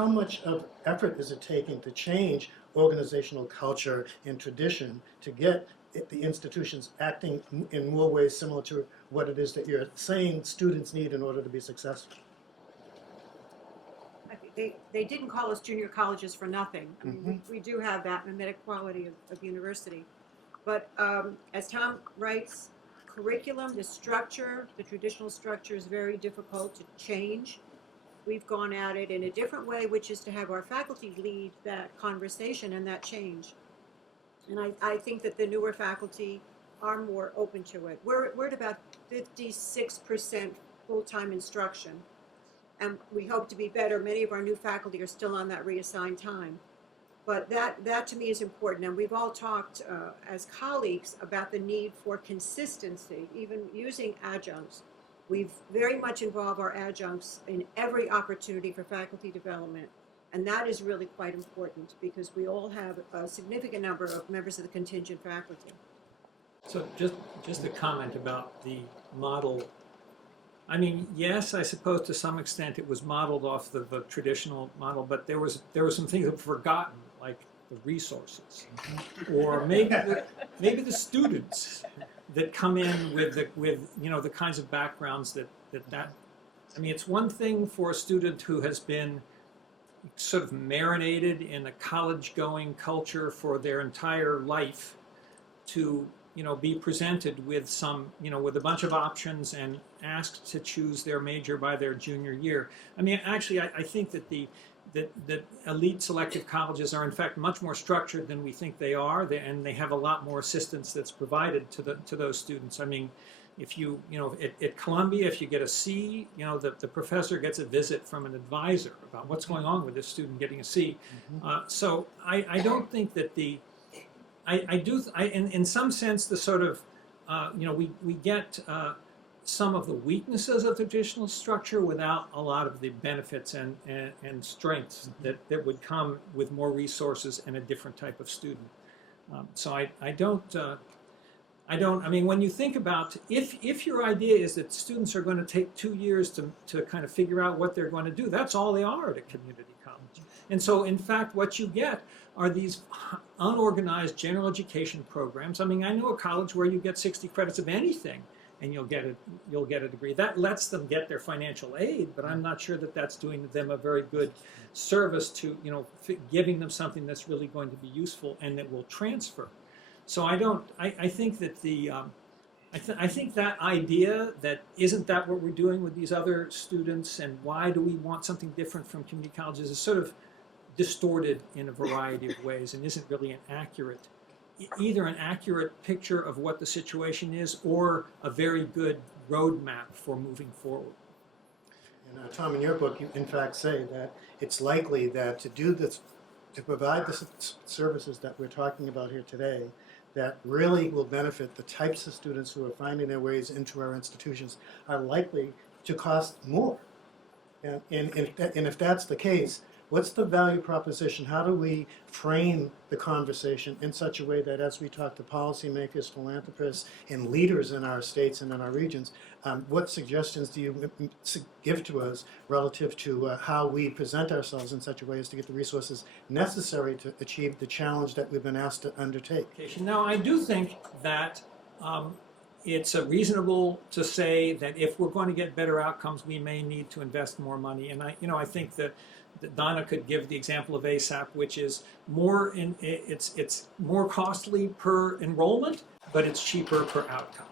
how much of effort is it taking to change organizational culture and tradition to get the institutions acting in more ways similar to what it is that you're saying students need in order to be successful? They didn't call us junior colleges for nothing. I mean, we do have that mimetic quality of university. But as Tom writes, curriculum, the structure, the traditional structure is very difficult to change. We've gone at it in a different way, which is to have our faculty lead that conversation and that change. And I think that the newer faculty are more open to it. We're at about 56% full-time instruction. And we hope to be better. Many of our new faculty are still on that reassigned time. But that to me is important. And we've all talked as colleagues about the need for consistency, even using adjuncts. We've very much involved our adjuncts in every opportunity for faculty development. And that is really quite important because we all have a significant number of members of the contingent faculty. So just a comment about the model. I mean, yes, I suppose to some extent it was modeled off the traditional model, but there were some things that were forgotten, like the resources, or maybe the students that come in with the kinds of backgrounds that. I mean, it's one thing for a student who has been sort of marinated in a college-going culture for their entire life to be presented with with a bunch of options and asked to choose their major by their junior year. I mean, actually, I think that that elite selective colleges are in fact much more structured than we think they are, and they have a lot more assistance that's provided to those students. I mean, if at Columbia, if you get a C, the professor gets a visit from an advisor about what's going on with this student getting a C. So I don't think that in some sense, the sort of, we get some of the weaknesses of the traditional structure without a lot of the benefits and strengths that would come with more resources and a different type of student. So I mean, when you think about, if your idea is that students are going to take 2 years to kind of figure out what they're going to do, that's all they are at a community college. And so, in fact, what you get are these unorganized general education programs. I mean, I know a college where you get 60 credits of anything, and you'll get a degree. That lets them get their financial aid, but I'm not sure that that's doing them a very good service to, giving them something that's really going to be useful and that will transfer. So I think that I think that idea that isn't that what we're doing with these other students, and why do we want something different from community colleges, is sort of distorted in a variety of ways and isn't really either an accurate picture of what the situation is or a very good roadmap for moving forward. And Tom, in your book, you in fact say that it's likely that to provide the services that we're talking about here today, that really will benefit the types of students who are finding their ways into our institutions, are likely to cost more. And if that's the case, what's the value proposition? How do we frame the conversation in such a way that as we talk to policymakers, philanthropists, and leaders in our states and in our regions, what suggestions do you give to us relative to how we present ourselves in such a way as to get the resources necessary to achieve the challenge that we've been asked to undertake? Now, I do think that it's reasonable to say that if we're going to get better outcomes, we may need to invest more money. And I think that Donna could give the example of ASAP, which is it's more costly per enrollment, but it's cheaper per outcome.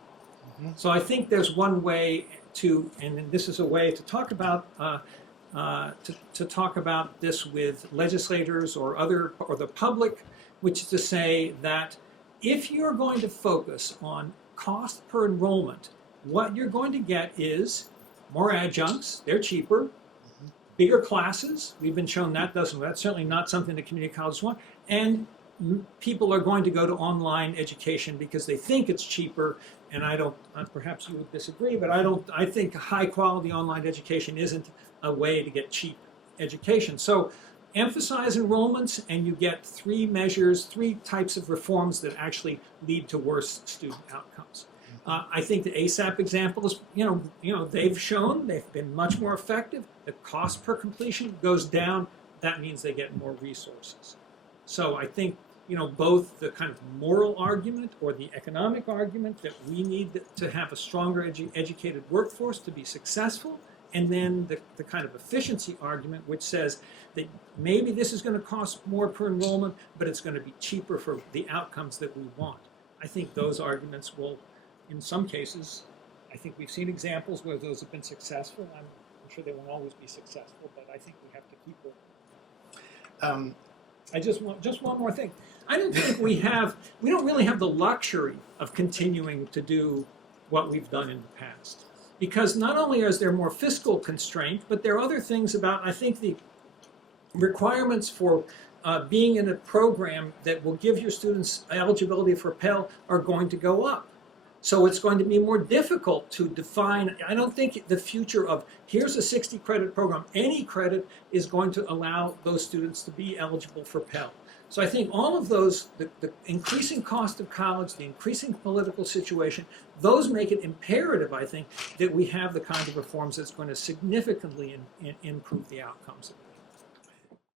So I think there's one way to, and this is a way to talk about to talk about this with legislators or the public, which is to say that if you're going to focus on cost per enrollment, what you're going to get is more adjuncts, they're cheaper, bigger classes, we've been shown that's certainly not something the community colleges want, and people are going to go to online education because they think it's cheaper, and perhaps you would disagree, but I think high quality online education isn't a way to get cheap education. So emphasize enrollments and you get 3 types of reforms that actually lead to worse student outcomes. I think the ASAP example is, they've shown they've been much more effective. The cost per completion goes down that means they get more resources. So I think, both the kind of moral argument or the economic argument that we need to have a stronger educated workforce to be successful, and then the kind of efficiency argument, which says that maybe this is going to cost more per enrollment, but it's going to be cheaper for the outcomes that we want. I think those arguments will, in some cases, I think we've seen examples where those have been successful. I'm sure they won't always be successful, but I think we have to keep working. I just one more thing. I don't think we don't really have the luxury of continuing to do what we've done in the past. Because not only is there more fiscal constraint, but there are other things about, I think, the requirements for being in a program that will give your students eligibility for Pell are going to go up. So it's going to be more difficult to define. I don't think the future of here's a 60 credit program, any credit is going to allow those students to be eligible for Pell. So I think all of those, the increasing cost of college, the increasing political situation, those make it imperative, I think, that we have the kind of reforms that's going to significantly improve the outcomes of